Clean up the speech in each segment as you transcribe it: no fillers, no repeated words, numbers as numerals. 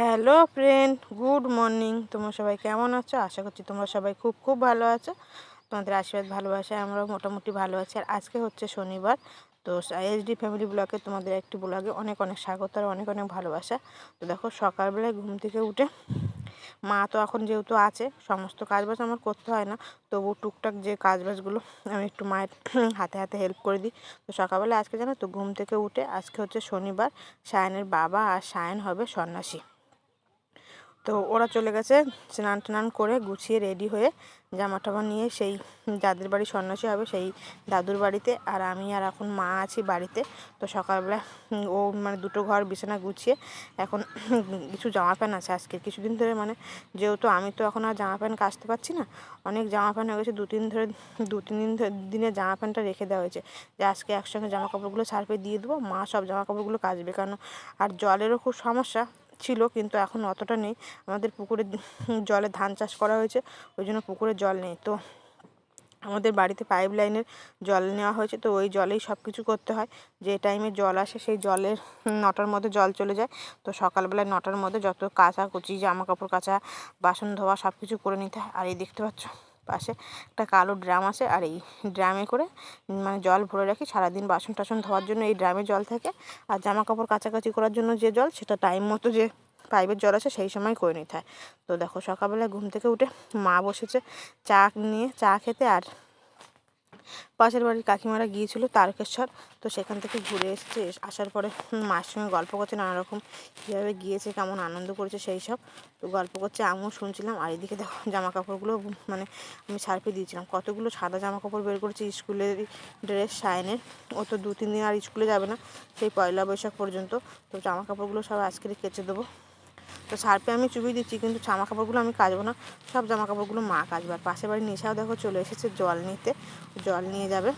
Hello friend, good morning. তোমরা সবাই কেমন আছো? আশা করছি তোমরা সবাই খুব খুব ভালো আছো। তোমাদের আশীর্বাদ ভালোবাসায় আমরাও মোটামুটি ভালো আছি। আর আজকে হচ্ছে শনিবার। তো এইচডি ফ্যামিলি ব্লগে তোমাদের একটি ব্লগে অনেক অনেক স্বাগত আর অনেক অনেক ভালোবাসা। তো দেখো, সকালবেলায় ঘুম থেকে উঠে মা তো এখন যেহেতু আছে, সমস্ত কাজবাজ আমার করতে হয় না, তবু টুকটাক যে কাজবাজগুলো আমি একটু মায়ের হাতে হাতে হেল্প করে দিই। তো সকালবেলা আজকে জানো তো, ঘুম থেকে উঠে, আজকে হচ্ছে শনিবার, সায়নের বাবা আর সায়ন হবে সন্ন্যাসী। তো ওরা চলে গেছে স্নান টান করে গুছিয়ে রেডি হয়ে জামা টামা নিয়ে সেই যাদের বাড়ি সন্ন্যাসী হবে সেই দাদুর বাড়িতে। আর আমি আর এখন মা আছি বাড়িতে। তো সকালবেলা ও মানে দুটো ঘর বিছানা গুছিয়ে এখন কিছু জামা প্যান্ট আছে আজকে কিছুদিন ধরে, মানে যেহেতু আমি তো এখন আর জামা প্যান্ট কাচতে পারছি না, অনেক জামা প্যান্ট হয়ে গেছে, দু তিন দিনের জামা প্যান্টটা রেখে দেওয়া হয়েছে যে আজকে একসঙ্গে জামা কাপড়গুলো সার্ফে দিয়ে দেবো, মা সব জামা কাপড়গুলো কাচবে। কারণ আর জলেরও খুব সমস্যা ছিল, কিন্তু এখন অতটা নেই। আমাদের পুকুরে জলে ধান চাষ করা হয়েছে, ওই জন্য পুকুরে জল নেই। তো আমাদের বাড়িতে পাইপ লাইনের জল নেওয়া হয়েছে, তো ওই জলেই সব কিছু করতে হয়। যে টাইমে জল আসে সেই জলের 9টার মধ্যে জল চলে যায়। তো সকালবেলায় 9টার মধ্যে যত কাচা কুচি, জামা কাপড় কাচা, বাসন ধোয়া সব কিছু করে নিতে হয়। আর এই দেখতে পাচ্ছ পাশে একটা কালো ড্রাম আছে, আর এই ড্রামে করে মানে জল ভরে রাখি সারাদিন বাসন টাসন ধোয়ার জন্য। এই ড্রামে জল থাকে। আর জামা কাপড় কাচাকাচি করার জন্য যে জল, সেটা টাইম মতো যে পাইপের জল আছে সেই সময় করে নিতে হয়। তো দেখো, সকালবেলা ঘুম থেকে উঠে মা বসেছে চা নিয়ে, চা খেতে। আর পাশের বাড়ির কাকিমারা গিয়েছিল তারকেশ্বর, তো সেখান থেকে ঘুরে এসেছে। আসার পরে মার সঙ্গে গল্প করছে, নানা রকম কীভাবে গিয়েছে, কেমন আনন্দ করেছে সেই সব তো গল্প করছে, আমিও শুনছিলাম। আর এদিকে দেখো, জামা কাপড়গুলো মানে আমি সার্ফে দিয়েছিলাম, কতগুলো সাদা জামা কাপড় বের করেছি স্কুলের ড্রেস সায়নের। ও তো 2-3 দিন আর স্কুলে যাবে না, সেই পয়লা বৈশাখ পর্যন্ত। তো জামা কাপড়গুলো সব আজকেরই কেচে দেবো। তো সার্ফে আমি চুবিয়ে দিচ্ছি, কিন্তু জামা কাপড়গুলো আমি কাচবো না, সব জামা কাপড়গুলো মা কাচবে। আর পাশের বাড়ির নিশাও দেখো চলে এসেছে জল নিতে, জল নিয়ে যাবে।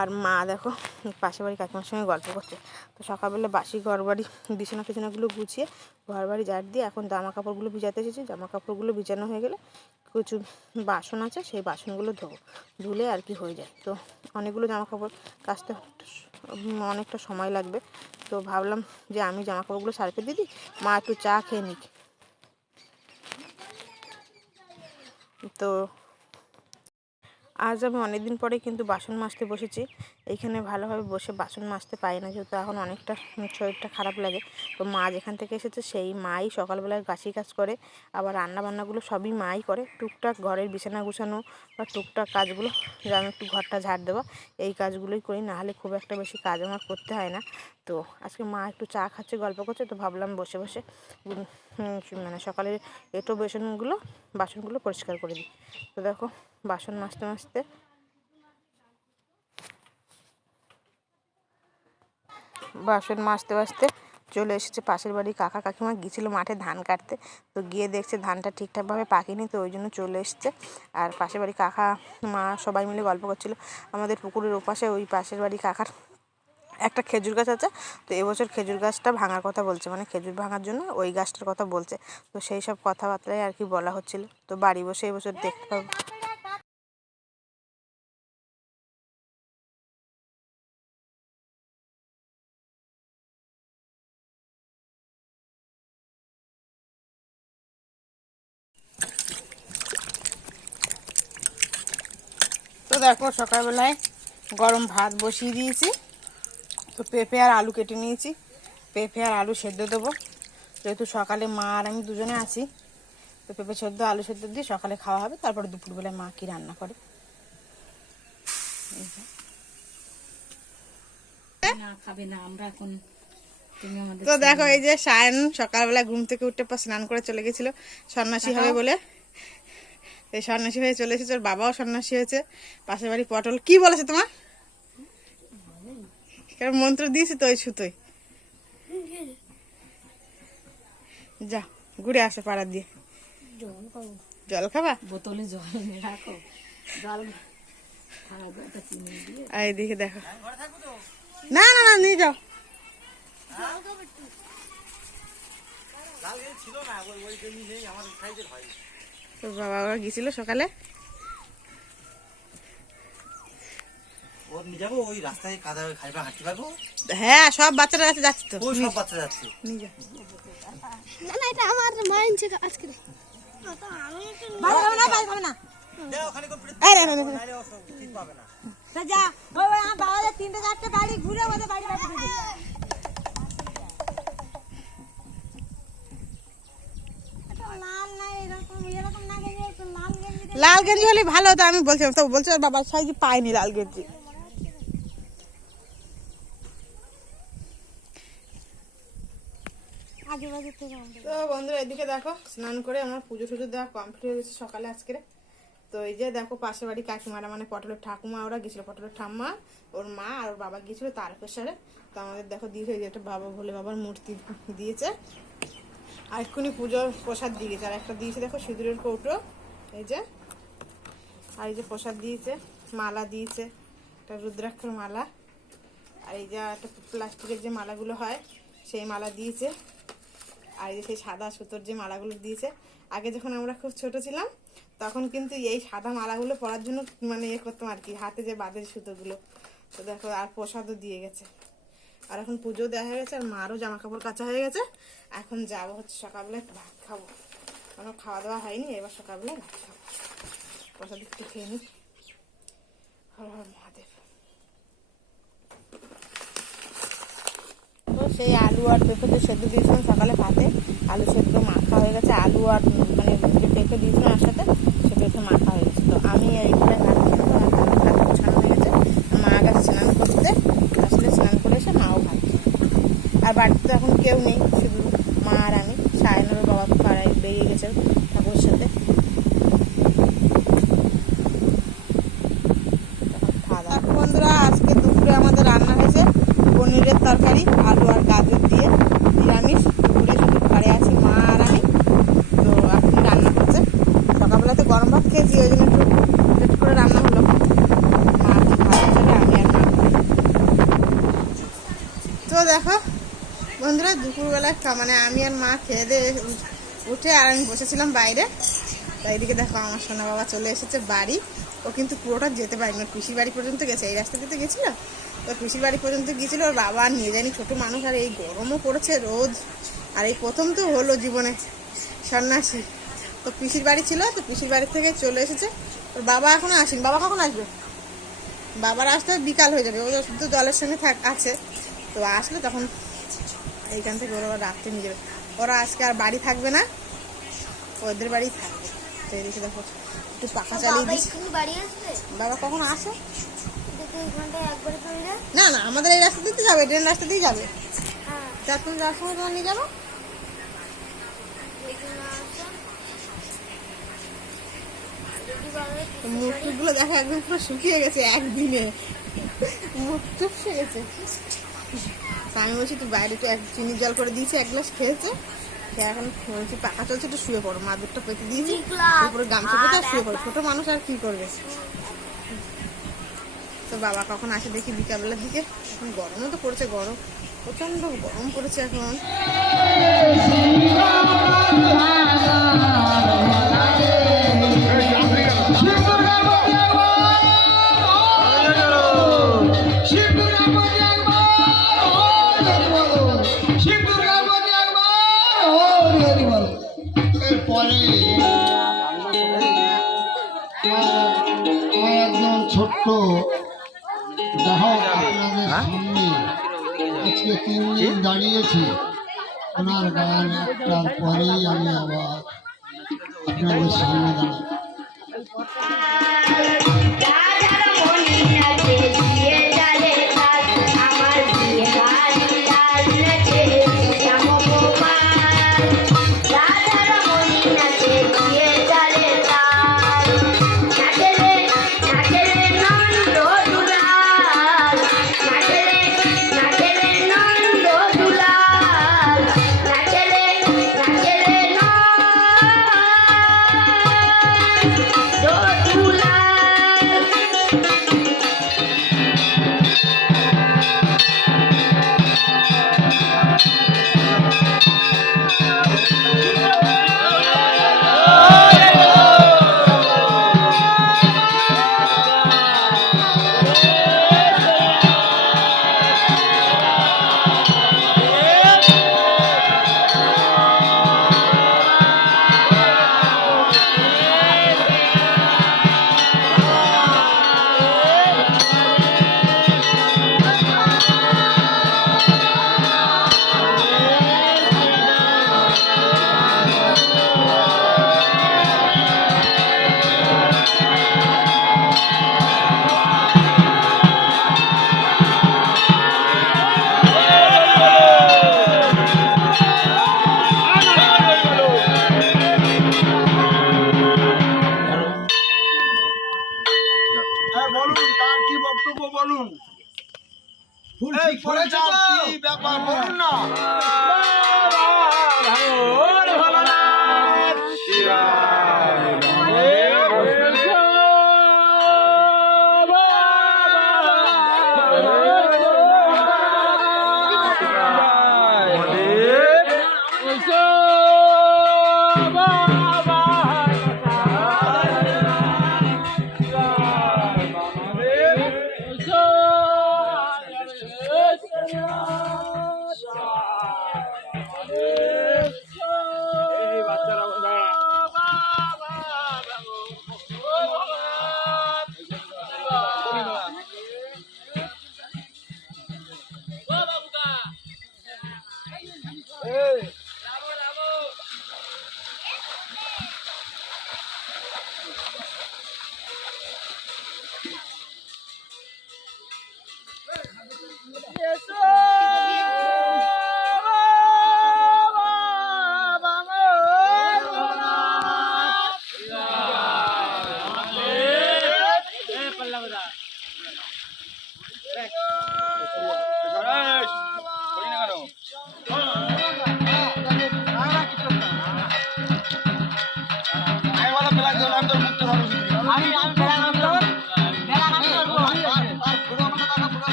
আর মা দেখো পাশের বাড়ি কাকিমার সঙ্গে গল্প করছে। তো সকালবেলা বাসি ঘর বাড়ি বিছানা টিছানাগুলো গুছিয়ে ঘর বাড়ি ঝাড় দিয়ে এখন জামা কাপড়গুলো ভিজাতে এসেছি। জামা কাপড়গুলো ভিজানো হয়ে গেলে কিছু বাসন আছে, সেই বাসনগুলো ধুলে আর কি হয়ে যায়। তো অনেকগুলো জামা কাপড় কাচতে অনেকটা সময় লাগবে। তো ভাবলাম যে আমি জামা কাপড়গুলো সার্ফে দিয়ে দিই, মা একটু চা খেয়ে নিক। তো আজ আমি অনেকদিন পরে কিন্তু বাসন মাজতে বসেছি। এইখানে ভালোভাবে বসে বাসন মাজতে পারি না, যেহেতু এখন অনেকটা শরীরটা খারাপ লাগে। তো মা যেখান থেকে এসেছে সেই মাই সকালবেলায় বাসি কাজ করে, আবার রান্নাবান্নাগুলো সবই মাই করে। টুকটাক ঘরের বিছানা গুছানো বা টুকটাক কাজগুলো, যেমন একটু ঘরটা ঝাড় দেওয়া, এই কাজগুলোই করি, নাহলে খুব একটা বেশি কাজ আমার করতে হয় না। তো আজকে মা একটু চা খাচ্ছে, গল্প করছে, তো ভাবলাম বসে বসে মানে সকালের বাসনগুলো পরিষ্কার করে দিই। তো দেখো, বাসন মাজতে মাজতে চলে এসেছে পাশের বাড়ি কাকা কাকিমা, গিয়েছিল মাঠে ধান কাটতে। তো গিয়ে দেখছে ধানটা ঠিকঠাকভাবে পাকেনি, তো ওই জন্য চলে এসছে। আর পাশের বাড়ি কাকা মা সবাই মিলে গল্প করছিল। আমাদের পুকুরের ওপাশে ওই পাশের বাড়ি কাকার একটা খেজুর গাছ আছে, তো এবছর খেজুর গাছটা ভাঙার কথা বলছে, মানে খেজুর ভাঙার জন্য ওই গাছটার কথা বলছে। তো সেই সব কথাবার্তায় আর কি বলা হচ্ছিল। তো বাড়ি বসে এবছর দেখতে পাবো। তো দেখো, সকালবেলায় গরম ভাত বসিয়ে দিয়েছি। তো পেঁপে আর আলু কেটে নিয়েছি, পেঁপে আর আলু সেদ্ধ দেবো, যেহেতু সকালে মা আর আমি দুজনে আছি। তো পেঁপে সেদ্ধ আলু সেদ্ধ দিয়ে সকালে খাওয়া হবে, তারপরে দুপুরবেলায় মা কি রান্না করে। তো দেখো, এই যে সায়ন সকালবেলা ঘুম থেকে উঠে পর স্নান করে চলে গেছিল সন্ন্যাসী হবে বলে। এই সন্ন্যাসী হয়ে চলে এসেছে, ওর বাবাও সন্ন্যাসী হয়েছে। পাশের বাড়ি পটল কি বলেছে তোমার, মন্ত্র দিয়েছি তো ওই সুতোই। যা ঘুরে আসো পাড়া দিয়ে, জল খাবা, বোতলে জল রাখো, জল এই দিকে দেখো, না না না নিয়ে যাও। তো বাবা গিয়েছিল সকালে, ওর নিয়ে যাবো ওই রাস্তায় কাদা খাইবা হাঁটতে পারবো। হ্যাঁ সব বাচ্চারা আছে, যাচ্ছে তো ওই সব বাচ্চা যাচ্ছে। না না এটা আমার মাইন্ড থেকে আজকে লাল গেঞ্জি হলে ভালো হতো, আমি বলছিলাম তো, বলছে ওর বাবার সাইজে পাইনি লাল গেঞ্জি। তো বন্ধুরা এদিকে দেখো স্নান করে আমার পুজো টুজো দেওয়া কমপ্লিট হয়ে গেছে সকালে আজকে। তো এই যে দেখো পাশের বাড়ি কাকিমারা মানে পটলের ঠাকুমা ওরা গেছিলো, পটলের ঠাম্মা ওর মা আর ওর বাবা গিয়েছিল তারকেশ্বরে। তো আমাদের দেখো দিয়েছে এই যে একটা বাবা ভোলে বাবার মূর্তি দিয়েছে, আর এক্ষুনি পুজোর প্রসাদ দিয়েছে, আর একটা দিয়েছে দেখো সিঁদুরের কৌটো এই যে, আর এই যে প্রসাদ দিয়েছে, মালা দিয়েছে একটা রুদ্রাক্ষর মালা, আর এই যে একটা প্লাস্টিকের যে মালাগুলো হয় সেই মালা দিয়েছে, আর এই যে সেই সাদা সুতোর যে মালাগুলো দিয়েছে। আগে যখন আমরা খুব ছোট ছিলাম তখন কিন্তু এই সাদা মালাগুলো পরার জন্য মানে ইয়ে করতাম আর কি, হাতে যে বাঁধের সুতোগুলো। তো দেখো আর প্রসাদও দিয়ে গেছে, আর এখন পুজো দেওয়া হয়ে গেছে, আর মারও জামা কাপড় কাচা হয়ে গেছে। এখন যাবো হচ্ছে সকালবেলায় ভাত খাবো, আমার খাওয়া দাওয়া হয়নি, এবার সকালবেলায় ভাত খাবো। প্রসাদ একটু খেয়ে নিই। হর হর মহাদেব। তো সেই আলু আর পেঁপে যে সেদ্ধ দিয়েছিলাম সকালে ভাতে, আলু সেদ্ধ মাখা হয়ে গেছে, আলু আর মানে যে পেঁপে দিয়েছিলাম আর সাথে সে পেঁপে মাখা হয়ে গেছে। তো আমি এইখানে ভাত খাবো, আর ভাত গোছানো হয়ে গেছে, মা গেছে স্নান করতে, আসলে স্নান করে এসে মাও ভাত। আর বাড়িতে তো এখন কেউ নেই, শুধু মা আর আমি। সায়নের বাবা পাড়ায় বেরিয়ে গেছে ঠাকুরের সাথে। বন্ধুরা আজকে দুপুরে আমাদের রান্না হয়েছে পনিরের তরকারি, আলু আর গাজর দিয়ে নিরামিষ। দুপুরে শুধু ঘরে আছি মা আর আমি। তো এখন রান্না হচ্ছে, সকালবেলাতে গরম ভাত খেয়েছি ওই জন্য একটু লেট করে রান্না হলো। মা এখন ভাত খাবে, আমি আর মা খাই। তো দেখো বন্ধুরা দুপুরবেলায় মানে আমি আর মা খেয়ে দিয়ে উঠে আর আমি বসেছিলাম বাইরে। তাই এদিকে দেখো আমার সোনা বাবা চলে এসেছে বাড়ি। ও কিন্তু পুরোটা যেতে পারিনি, পিসির বাড়ি পর্যন্ত গেছে, এই রাস্তা দিয়ে গেছিল। তো পিসির বাড়ি পর্যন্ত গিয়েছিল, ওর বাবা নিয়ে যায়নি, ছোটো মানুষ, আর এই গরমও পড়েছে রোদ, আর এই প্রথম তো হলো জীবনে সন্ন্যাসী। তো পিসির বাড়ি ছিল, তো পিসির বাড়ি থেকে চলে এসেছে। ওর বাবা এখনো আসেনি। বাবা কখন আসবে? বাবার আসতে বিকাল হয়ে যাবে, ও শুধু জলের সঙ্গে আছে। তো আসলে তখন এইখান থেকে ওরা রাত্রে নিয়ে যাবে। ওরা আজকে আর বাড়ি থাকবে না, ওদের বাড়ি থাকবে। তো এদিকে দেখো একটু পাখা চালিয়ে দিস। বাবা কখন আসে? না না আমাদের এই রাস্তা দিতে যাবে, ট্রেন রাস্তা দিয়ে যাবে। তুমি যাওয়ার সময় তোমার নিয়ে যাবো। মুখটুকগুলো দেখো একদম পুরো শুকিয়ে গেছে একদিনে, মুখ চুপসে গেছে। আমি বলছি তুই বাইরে একটু চিনির জল করে দিয়েছি, এক গ্লাস খেয়েছে, এখন বলছি পাখা চলছে একটু শুয়ে পড়ো, মাদুরটা পেতে দিয়েছি, উপরে গামছা পেতে শুয়ে পড়ো, ছোট মানুষ আর কি করবে। তো বাবা কখন আসে দেখি বিকালবেলার দিকে। এখন গরমও তো পড়েছে, গরম প্রচন্ড গরম পড়েছে এখন। ছোট্ট গ্রাহক আপনাদের সামনে আজকে 3 দিন দাঁড়িয়েছি, ওনার গান একটার পরেই আমি আবার আপনাদের সামনে দাঁড়াই।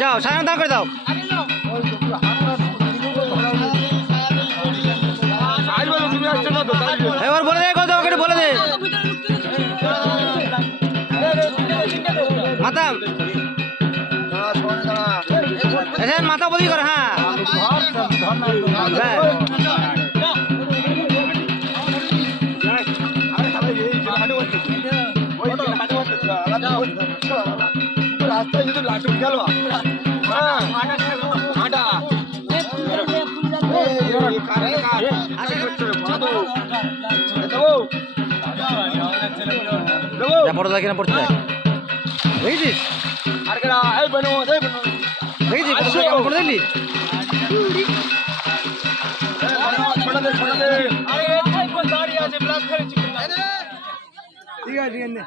যাও সামনে দাঁড় করে দাও। এবার বলে দে কত আমাকে বলে দে মাতা মাথা বলি করে। হ্যাঁ রাস্তায় যদি লাঠি গেল পড়ে কিনা পড়তে দেখেছিস দেখেছিস পড়ে দিলি ঠিক আছে ঠিক আছে।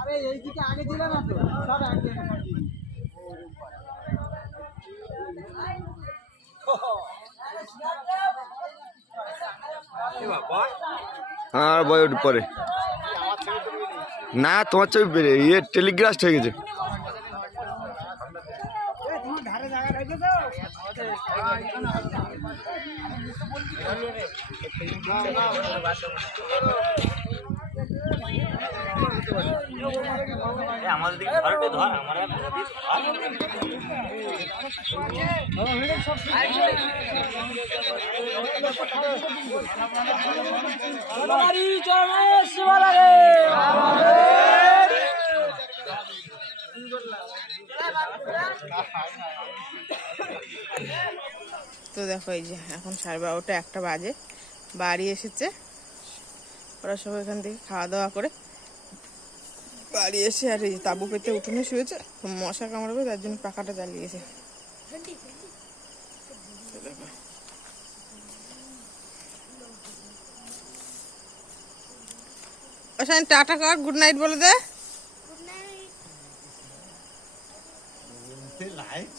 আরে এইদিকে আগে দিলে না তো সব আগে হ্যাঁ বই ওঠ পরে না তোমার ছবি বেড়ে ইয়ে টেলিগ্রাস্ট হয়ে গেছে। আমাদের দিকে ধর ধর আমার তো দেখো এই যে এখন 12:30 একটা বাজে, বাড়ি এসেছে ওরা সব এখান থেকে খাওয়া দাওয়া করে বাড়ি এসে আর এই তাবু পেতে উঠোনে শুয়েছে, মশা কামড়াবে তার জন্য পাখাটা জ্বালিয়েছে। টাটা কর, গুড নাইট বলে দে। লাইট